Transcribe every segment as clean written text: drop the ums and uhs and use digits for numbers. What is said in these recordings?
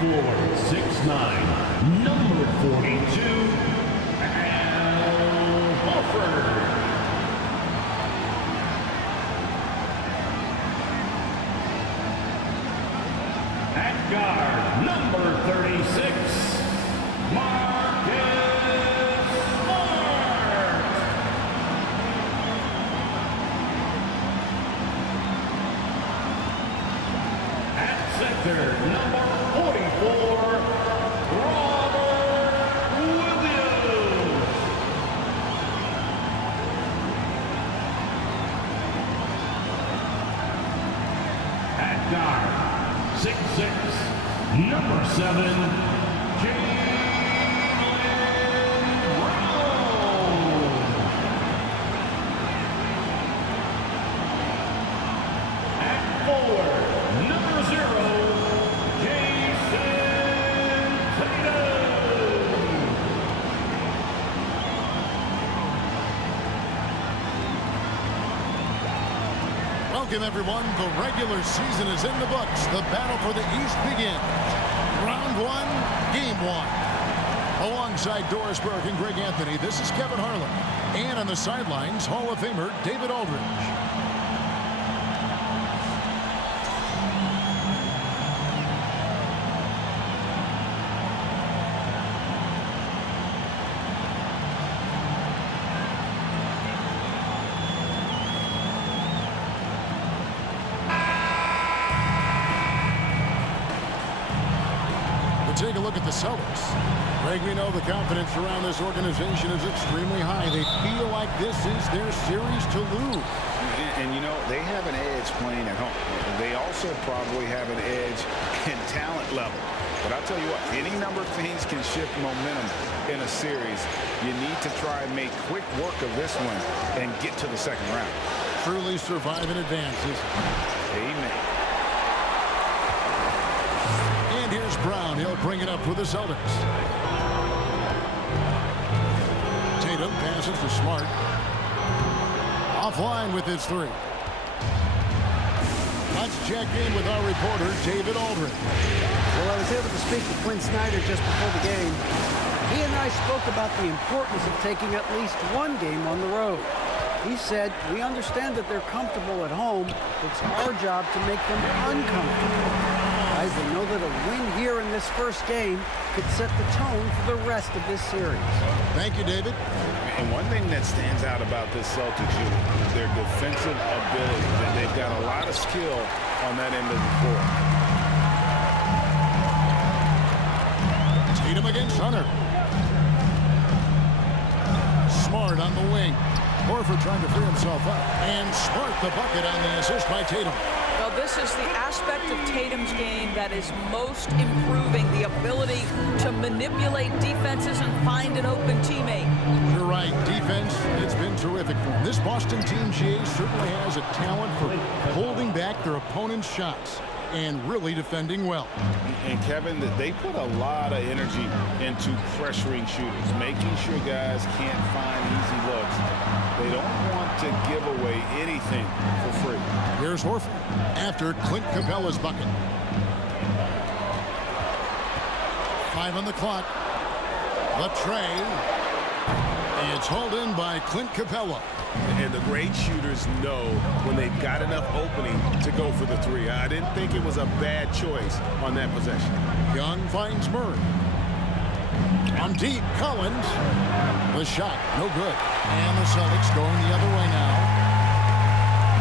forward, 6'9", number 42, Al Horford. At guard, number 36, Marcus Smart. At center, number 44, Robert Williams. At guard, 6'6", number 7, Jaylen Brown. At forward, number 0, Jason Tatum. Welcome, everyone. The regular season is in the books. The battle for the East begins. Round 1, Game 1. Alongside Doris Burke and Greg Anthony, this is Kevin Harlan. And on the sidelines, Hall of Famer David Aldridge. Take a look at the Celtics. Greg, we know the confidence around this organization is extremely high. They feel like this is their series to lose. And you know, they have an edge playing at home. They also probably have an edge in talent level. But I'll tell you what, any number of things can shift momentum in a series. You need to try and make quick work of this one and get to the second round. Truly survive in advances. Amen. Here's Brown. He'll bring it up with the Celtics. Tatum passes to Smart. Offline with his 3. Let's check in with our reporter, David Aldridge. Well, I was able to speak to Quinn Snyder just before the game. He and I spoke about the importance of taking at least one game on the road. He said, we understand that they're comfortable at home. It's our job to make them uncomfortable. Guys, they know that a win here in this first game could set the tone for the rest of this series. Thank you, David. And one thing that stands out about this Celtics unit is their defensive ability. They've got a lot of skill on that end of the floor. Tatum against Hunter. Smart on the wing. Horford trying to free himself up. And Smart the bucket on the assist by Tatum. Well, this is the aspect of Tatum's game that is most improving, the ability to manipulate defenses and find an open teammate. You're right. Defense, it's been terrific for him. This Boston team, GA, certainly has a talent for holding back their opponent's shots and really defending well. And Kevin, they put a lot of energy into pressuring shooters, making sure guys can't find easy looks. They don't want to give away anything for free. Here's Horford after Clint Capella's bucket. 5 on the clock. The tray. It's hauled in by Clint Capella. And the great shooters know when they've got enough opening to go for the 3. I didn't think it was a bad choice on that possession. Young finds Murray. On deep, Collins. The shot, no good. And the Celtics going the other way now.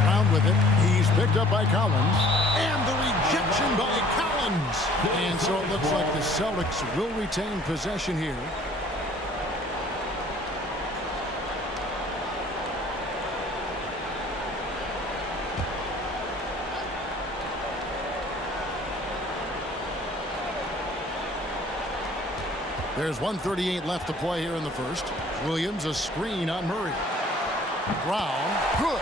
Round with it. He's picked up by Collins. And the rejection by Collins. And so it looks like the Celtics will retain possession here. There's 1:38 left to play here in the first. Williams, a screen on Murray. Brown, good.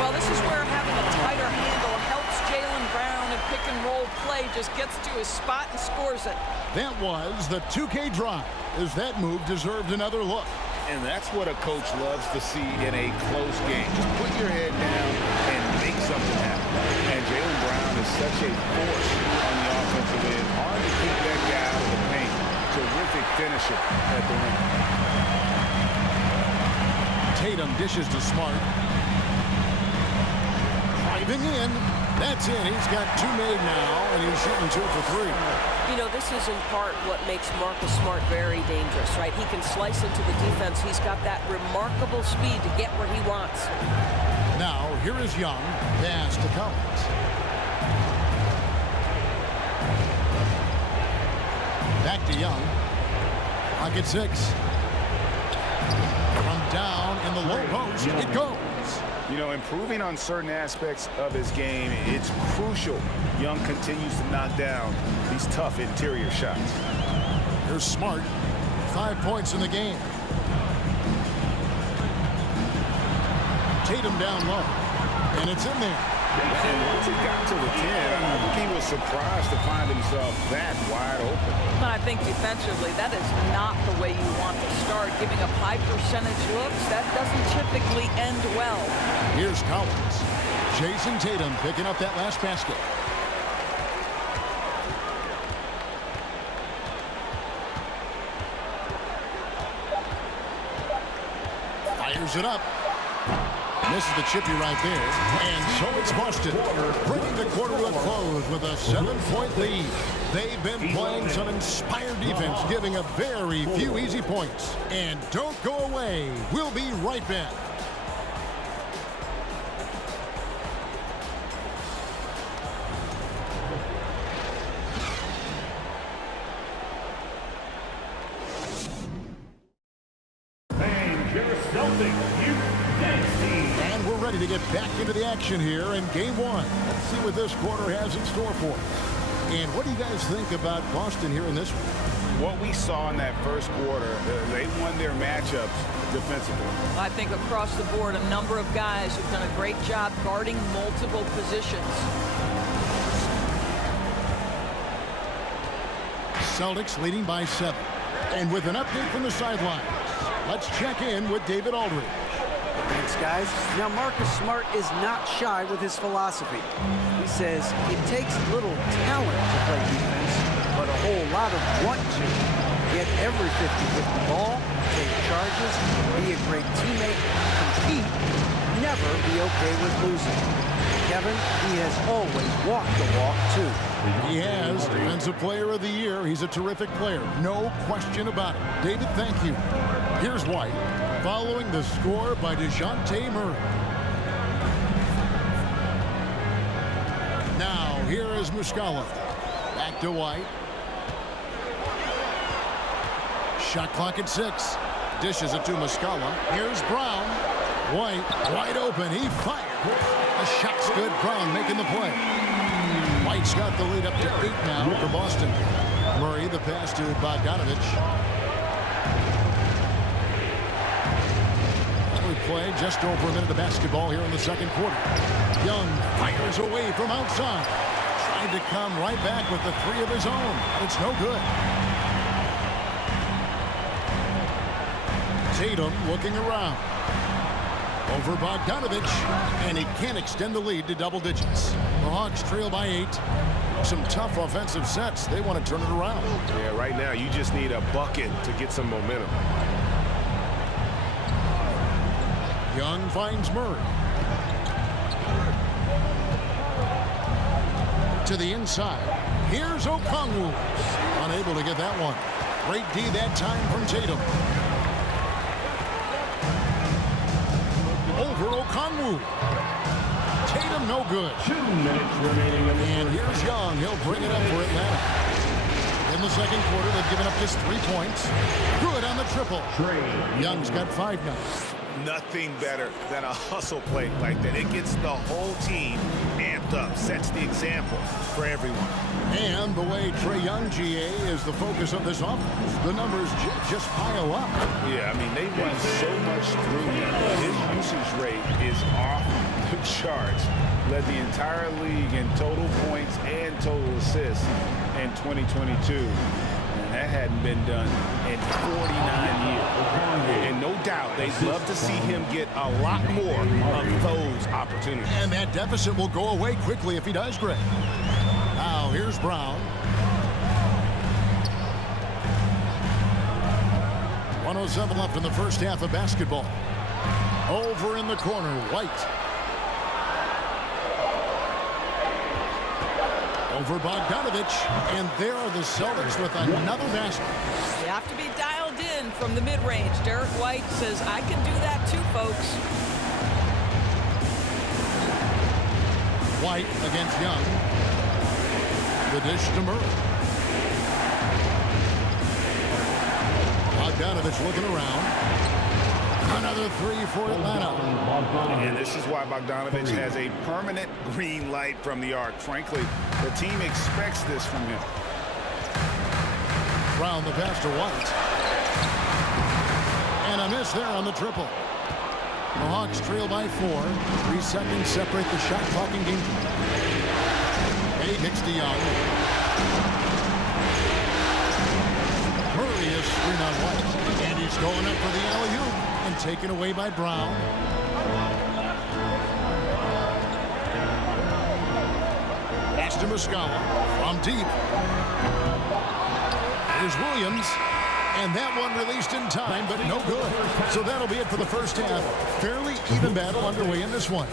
Well, this is where having a tighter handle helps Jaylen Brown, and pick and roll play just gets to his spot and scores it. That was the 2K drive, as that move deserved another look. And that's what a coach loves to see in a close game. Just put your head down and make something happen. And Jaylen Brown is such a force on the offensive end. Hard to keep that guy out of the paint. Terrific finisher at the rim. Tatum dishes to Smart. Driving in. That's it. He's got 2 made now, and he's shooting 2 for 3. You know, this is in part what makes Marcus Smart very dangerous, right? He can slice into the defense. He's got that remarkable speed to get where he wants. Now, here is Young. Pass to Collins. Back to Young. Pocket 6. From down in the low post, it goes. You know, improving on certain aspects of his game, it's crucial. Young continues to knock down these tough interior shots. Here's Smart. 5 points in the game. Tatum down low. And it's in there. And once it got to the 10, I think he was surprised to find himself that wide open. But I think defensively, that is not the way you want to start. Giving up high percentage looks, that doesn't typically end well. Here's Collins. Jason Tatum picking up that last basket. Fires it up. This is the chippy right there. And so it's Boston, bringing the quarter to a close with a 7-point lead. They've been playing some inspired defense, giving up very few easy points. And don't go away. We'll be right back. And your Celtics youth dance team. And we're ready to get back into the action here in Game 1. Let's see what this quarter has in store for us. And what do you guys think about Boston here in this one? What we saw in that first quarter, they won their matchups defensively. I think across the board, a number of guys who've done a great job guarding multiple positions. Celtics leading by 7. And with an update from the sidelines, let's check in with David Aldridge. Thanks, guys. Now, Marcus Smart is not shy with his philosophy. He says it takes little talent to play defense, but a whole lot of want to. Get every 50-50 ball, take charges, be a great teammate, compete, never be okay with losing. Kevin, he has always walked the walk, too. He has Defensive Player of the Year. He's a terrific player. No question about it. David, thank you. Here's White, following the score by DeJounte Murray. Now, here is Muscala. Back to White. Shot clock at 6. Dishes it to Muscala. Here's Brown. White, wide open. He fired. The shot's good. Brown making the play. White's got the lead up to 8 now for Boston. Murray, the pass to Bogdanovich. We play just over a minute of basketball here in the second quarter. Young fires away from outside. Tried to come right back with the 3 of his own. It's no good. Tatum looking around. Over Bogdanovich, and he can't extend the lead to double digits. The Hawks trail by 8. Some tough offensive sets. They want to turn it around. Yeah, right now you just need a bucket to get some momentum. Young finds Murray. To the inside. Here's Okongwu. Unable to get that one. Great D that time from Tatum. Over Okongwu. Tatum no good. 2 minutes remaining. And here's Young. He'll bring it up for Atlanta. In the second quarter, they've given up just 3 points. Good on the triple. Young's got 5 now. Nothing better than a hustle play like that. It gets the whole team amped up, sets the example for everyone. And the way Trae Young, GA, is the focus of this offense. The numbers just pile up. Yeah, I mean, they run so much through him. His usage rate is off the charts. Led the entire league in total points and total assists in 2022. And that hadn't been done in 49 years. And no doubt they'd love to see him get a lot more of those opportunities. And that deficit will go away quickly if he does, Greg. Now here's Brown. 1:07 left in the first half of basketball. Over in the corner, White. Over Bogdanovich, and there are the Celtics with another basket. You have to be dialed in from the mid-range. Derek White says, I can do that too, folks. White against Young. The dish to Murray. Bogdanovich looking around. Another three for Atlanta. And this is why Bogdanovich has a permanent green light from the arc. Frankly, the team expects this from him. Brown the pass to White. And a miss there on the triple. The Hawks trail by 4. 3 seconds separate the shot clock and game. 8 hits to Young. Murray is screen on White. And he's going up for the alley-oop. And taken away by Brown. Pass to Muscala from deep. Here's Williams. And that one released in time, but no good. So that'll be it for the first half. Fairly even battle underway in this one.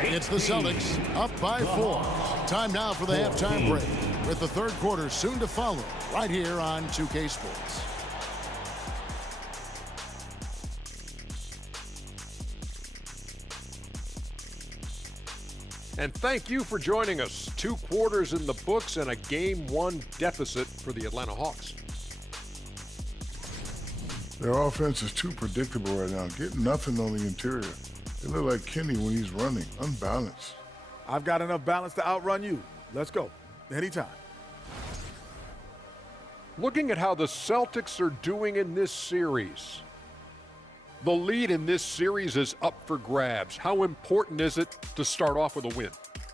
It's the Celtics up by 4. Time now for the halftime break, with the third quarter soon to follow right here on 2K Sports. And thank you for joining us. 2 quarters in the books and a Game 1 deficit for the Atlanta Hawks. Their offense is too predictable right now. Get nothing on the interior. They look like Kenny when he's running, unbalanced. I've got enough balance to outrun you. Let's go. Anytime. Looking at how the Celtics are doing in this series. The lead in this series is up for grabs. How important is it to start off with a win?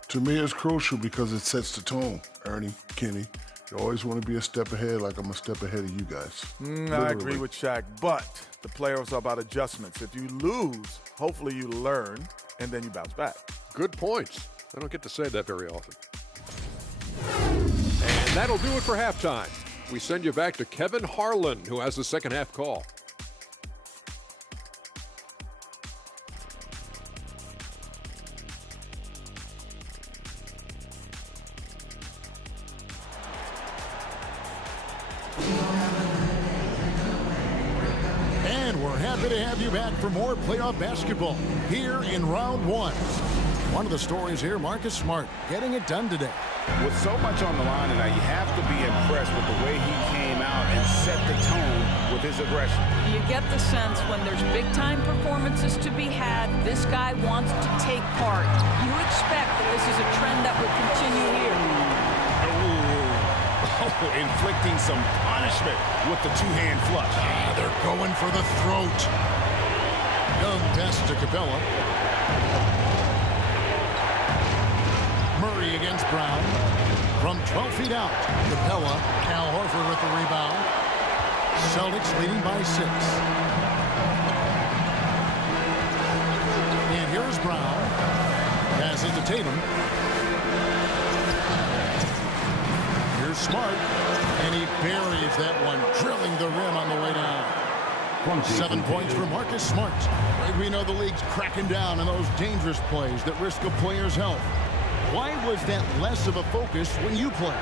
To me, it's crucial because it sets the tone. Ernie, Kenny, you always want to be a step ahead like I'm a step ahead of you guys. I agree with Shaq, but the playoffs are about adjustments. If you lose, hopefully you learn, and then you bounce back. Good points. I don't get to say that very often. And that'll do it for halftime. We send you back to Kevin Harlan, who has the second half call. And we're happy to have you back for more playoff basketball here in round 1. One of the stories here, Marcus Smart getting it done today. With so much on the line tonight, you have to be impressed with the way he came out and set the tone with his aggression. You get the sense when there's big-time performances to be had, this guy wants to take part. You expect that this is a trend that will continue here. Inflicting some punishment with the two-hand flush. They're going for the throat. Young passes to Capella. Murray against Brown. From 12 feet out, Capella. Al Horford with the rebound. Celtics leading by 6. And here's Brown. Passes to Tatum. Here's Smart. And he buries that one, drilling the rim on the way down. 7 points for Marcus Smart. We know the league's cracking down on those dangerous plays that risk a player's health. Why was that less of a focus when you play?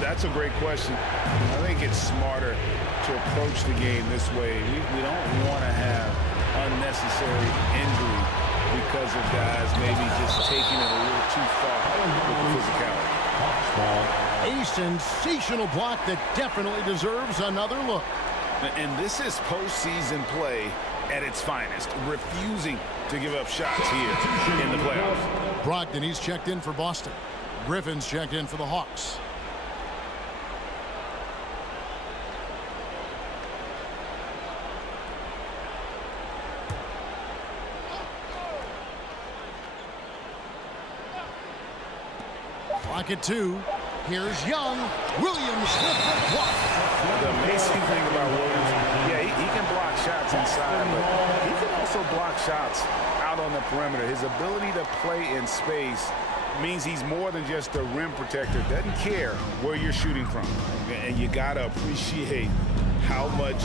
That's a great question. I think it's smarter to approach the game this way. We don't want to have unnecessary injury because of guys maybe just taking it a little too far with the physicality. A sensational block that definitely deserves another look. And this is postseason play at its finest, refusing to give up shots here in the playoffs. Brogdon, he's checked in for Boston. Griffin's checked in for the Hawks. Clock at 2. Here's Young. Williams with the block. The amazing thing about Williams, yeah, he can block shots inside, but he can also block shots out on the perimeter. His ability to play in space means he's more than just a rim protector. Doesn't care where you're shooting from. And you got to appreciate how much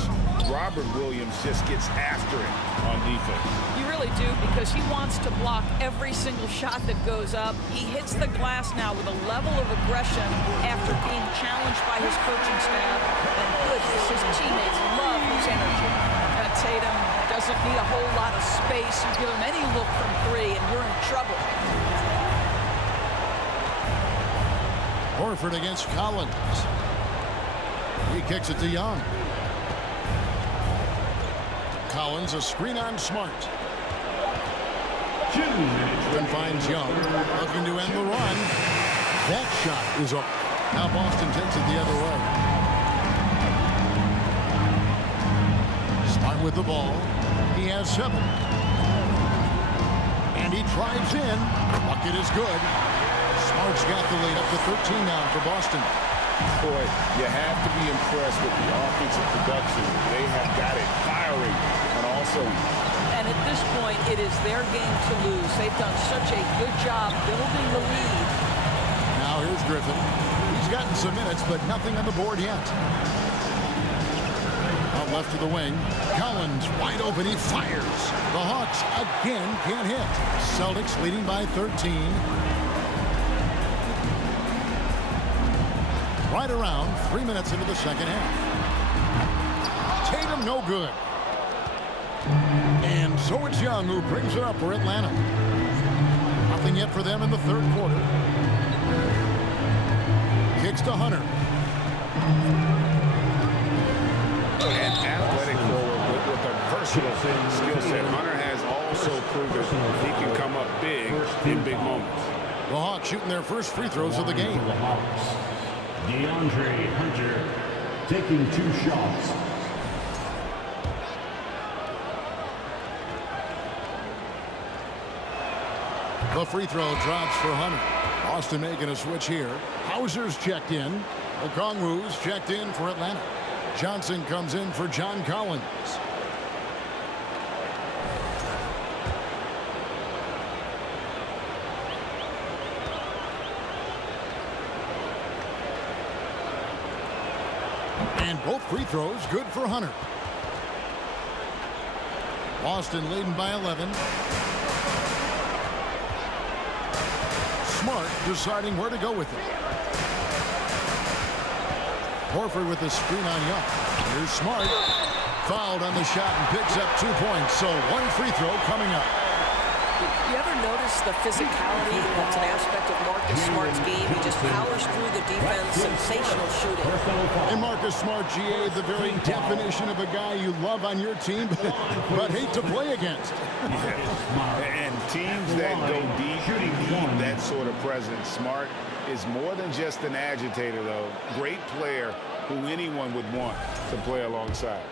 Robert Williams just gets after it on defense. You really do, because he wants to block every single shot that goes up. He hits the glass now with a level of aggression after being challenged by his coaching staff. And goodness, his teammates love his energy. Tatum doesn't need a whole lot of space. You give him any look from three, and you're in trouble. Horford against Collins. He kicks it to Young. Collins, a screen on Smart. And finds Young, looking to end the run. That shot is up. Now Boston takes it the other way. Smart with the ball. He has 7. And he drives in. Bucket is good. Smart's got the lead up to 13 now for Boston. Boy, you have to be impressed with the offensive production. They have got it firing, and also. And at this point, it is their game to lose. They've done such a good job building the lead. Now here's Griffin. He's gotten some minutes, but nothing on the board yet. Out left to the wing. Collins wide open. He fires. The Hawks again can't hit. Celtics leading by 13. Right around 3 minutes into the second half. Tatum no good. And so it's Young who brings it up for Atlanta. Nothing yet for them in the third quarter. Kicks to Hunter. An athletic forward with a versatile skill set. Hunter has also proven he can come up big in big moments. The Hawks shooting their first free throws of the game. The Hawks, DeAndre Hunter taking 2 shots. The free throw drops for Hunter. Boston making a switch here. Hauser's checked in. Okongwu's checked in for Atlanta. Johnson comes in for John Collins. And both free throws good for Hunter. Boston leading by 11. Smart deciding where to go with it. Horford with the screen on Young. Here's Smart. Fouled on the shot and picks up 2 points. So 1 free throw coming up. You ever notice the physicality that's an aspect of Marcus Smart's game? He just powers through the defense, sensational shooting. And Marcus Smart, GA, the very definition of a guy you love on your team, but hate to play against. Yeah. And teams that go deep need that sort of presence. Smart is more than just an agitator, though. Great player who anyone would want to play alongside.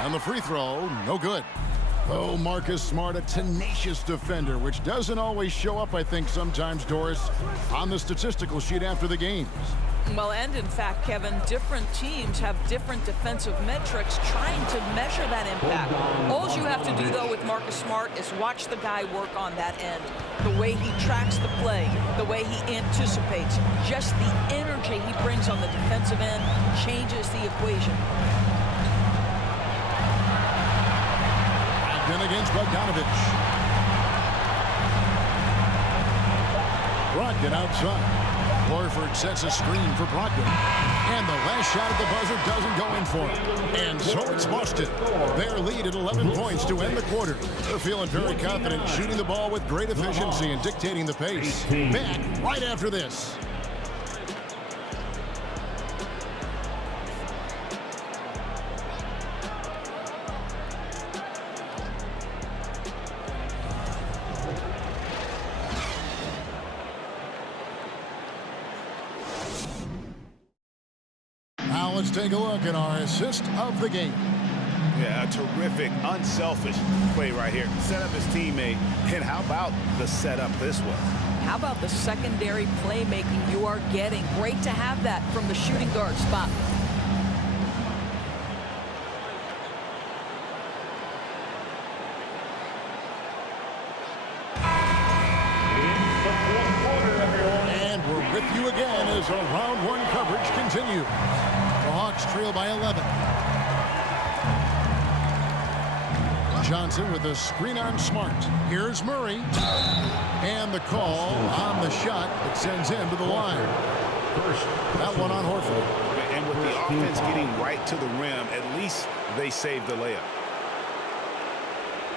And the free throw, no good. Oh, Marcus Smart, a tenacious defender, which doesn't always show up, I think, sometimes, Doris, on the statistical sheet after the games. Well, and in fact, Kevin, different teams have different defensive metrics trying to measure that impact. All you have to do, though, with Marcus Smart is watch the guy work on that end. The way he tracks the play, the way he anticipates, just the energy he brings on the defensive end changes the equation. Brogdon against Bogdanovich. Brogdon outside. Horford sets a screen for Brogdon. And the last shot at the buzzer doesn't go in for him. And so it's Boston. Their lead at 11 points to end the quarter. They're feeling very confident, shooting the ball with great efficiency and dictating the pace. Back right after this. Let's take a look at our assist of the game. Yeah, a terrific, unselfish play right here. Set up his teammate, and how about the setup this was? How about the secondary playmaking you are getting? Great to have that from the shooting guard spot. And we're with you again as our round one coverage continues. The Hawks trail by 11. Johnson with a screen on Smart. Here's Murray. And the call on the shot that sends him to the line. That one on Horford. And with the offense getting right to the rim, at least they saved the layup.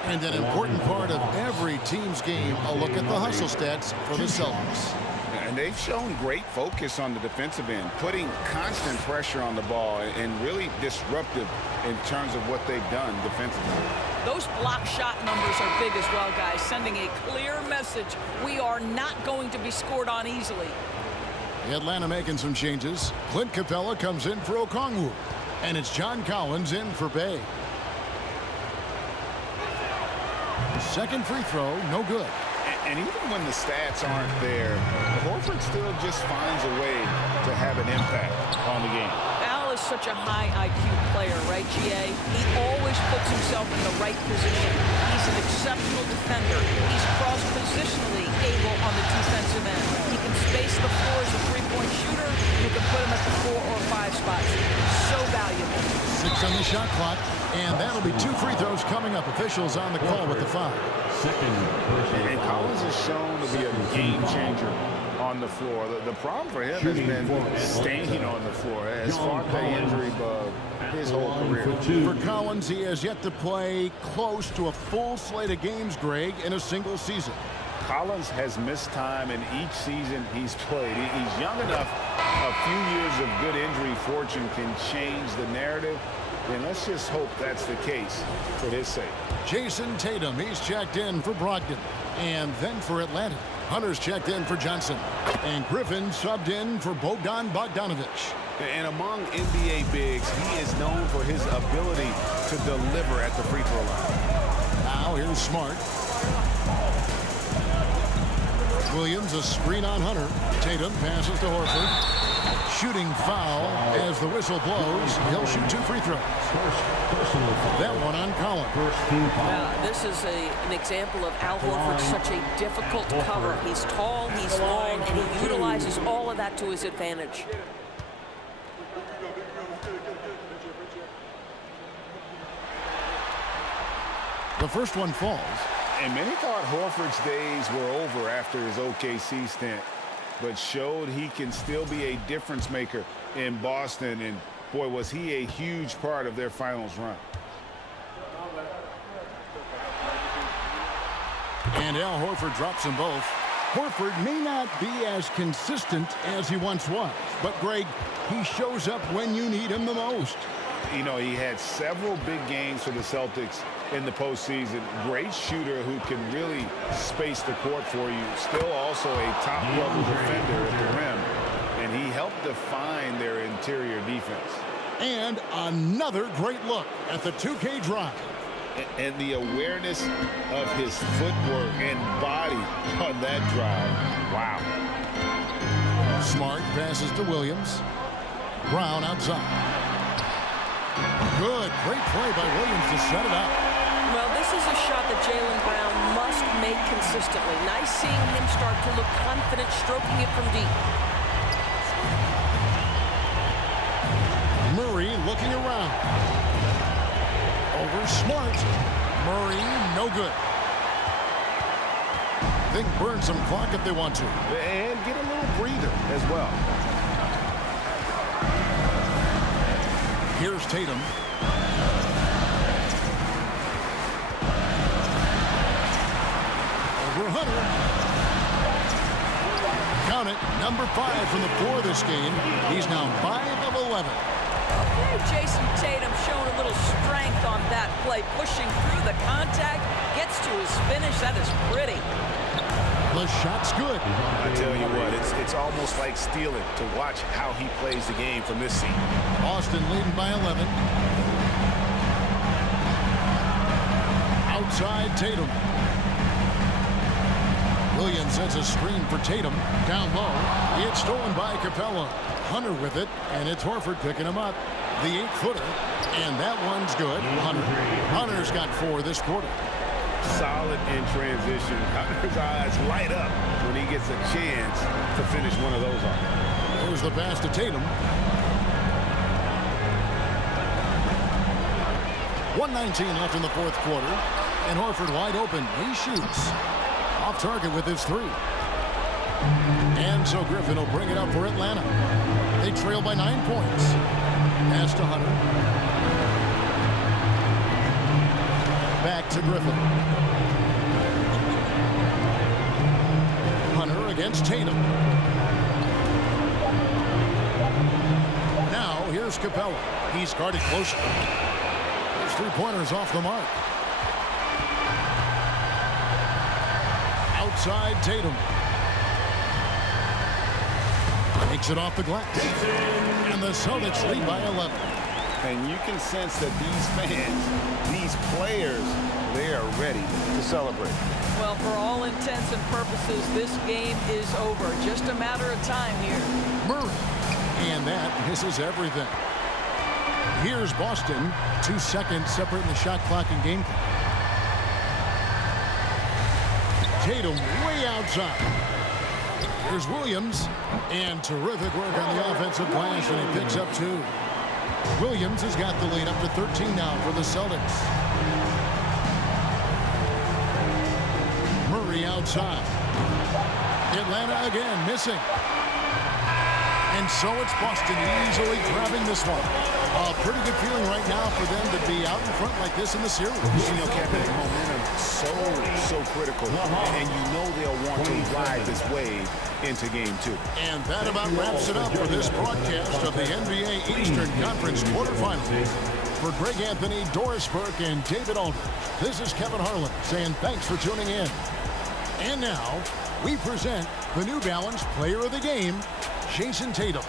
And an important part of every team's game, a look at the hustle stats for the Celtics. And they've shown great focus on the defensive end, putting constant pressure on the ball and really disruptive in terms of what they've done defensively. Those block shot numbers are big as well, guys, sending a clear message. We are not going to be scored on easily. Atlanta making some changes. Clint Capella comes in for Okongwu. And it's John Collins in for Bay. Second free throw, no good. And even when the stats aren't there, Horford still just finds a way to have an impact on the game. Al is such a high IQ player, right, GA? He always puts himself in the right position. He's an exceptional defender. He's cross-positionally able on the defensive end. He can space the floor as a three-point shooter. You can put him at the 4 or 5 spots. So valuable. 6 on the shot clock, and that'll be 2 free throws coming up. Officials on the call with the foul. And Collins is shown to be a game changer on the floor. The problem for him has been staying on the floor. Has fought the injury bug his whole career. For Collins, he has yet to play close to a full slate of games, Greg, in a single season. Collins has missed time in each season he's played. He's young enough. A few years of good injury fortune can change the narrative. And let's just hope that's the case for his sake. Jason Tatum, he's checked in for Brogdon. And then for Atlanta, Hunter's checked in for Johnson. And Griffin subbed in for Bogdan Bogdanovic. And among NBA bigs, he is known for his ability to deliver at the free throw line. Now here's Smart. Williams, a screen on Hunter. Tatum passes to Horford. Shooting foul as the whistle blows. He'll shoot 2 free throws. That one on Collins. This is an example of Al Horford, such a difficult cover. He's tall, he's long, and he utilizes all of that to his advantage. The first one falls. And many thought Horford's days were over after his OKC stint, but showed he can still be a difference maker in Boston. And boy, was he a huge part of their finals run. And Al Horford drops them both. Horford may not be as consistent as he once was, but Greg, he shows up when you need him the most. You know, he had several big games for the Celtics in the postseason. Great shooter who can really space the court for you. Still also a top-level defender at the rim. And he helped define their interior defense. And another great look at the 2K drive. And the awareness of his footwork and body on that drive. Wow. Smart passes to Williams. Brown outside. Good, great play by Williams to set it up. Well, this is a shot that Jaylen Brown must make consistently. Nice seeing him start to look confident, stroking it from deep. Murray looking around. Over Smart. Murray, no good. They can burn some clock if they want to. And get a little breather as well. Here's Tatum. Over Hunter. Count it, number 5 from the floor this game. He's now 5 of 11. Okay, Jason Tatum showing a little strength on that play, pushing through the contact, gets to his finish. That is pretty. The shot's good. I tell you what, it's almost like stealing to watch how he plays the game from this seat. Boston leading by 11. Outside Tatum. Williams sets a screen for Tatum. Down low. It's stolen by Capella. Hunter with it, and it's Horford picking him up. The 8-footer, and that one's good. Hunter's got 4 this quarter. Solid in transition. Hunter's eyes light up when he gets a chance to finish one of those off. Here's the pass to Tatum. 1:19 left in the fourth quarter, and Horford wide open. He shoots. Off target with his 3. And so Griffin will bring it up for Atlanta. They trail by 9 points. Pass to Hunter. Back to Griffin. Hunter against Tatum. Now here's Capella. He's guarded closely. His 3-pointers off the mark. Outside Tatum. Takes it off the glass. And the Celtics lead by 11. And you can sense that these fans, these players, they are ready to celebrate. Well, for all intents and purposes, this game is over. Just a matter of time here. Murray. And that misses everything. Here's Boston. 2 seconds separating the shot clock and game clock. Tatum way outside. Here's Williams. And terrific work on the offensive glass, and he picks up 2. Williams has got the lead up to 13 now for the Celtics. Murray outside. Atlanta again missing. And so it's Boston easily grabbing this one. A pretty good feeling right now for them to be out in front like this in the series. You know, Kevin, momentum so critical. And you know they'll want to ride this wave into game 2. And that about wraps it up for this broadcast of the NBA Eastern Conference quarterfinals. For Greg Anthony, Doris Burke, and David Aldridge, this is Kevin Harlan saying thanks for tuning in. And now, we present the New Balance Player of the Game, Jason Tatum.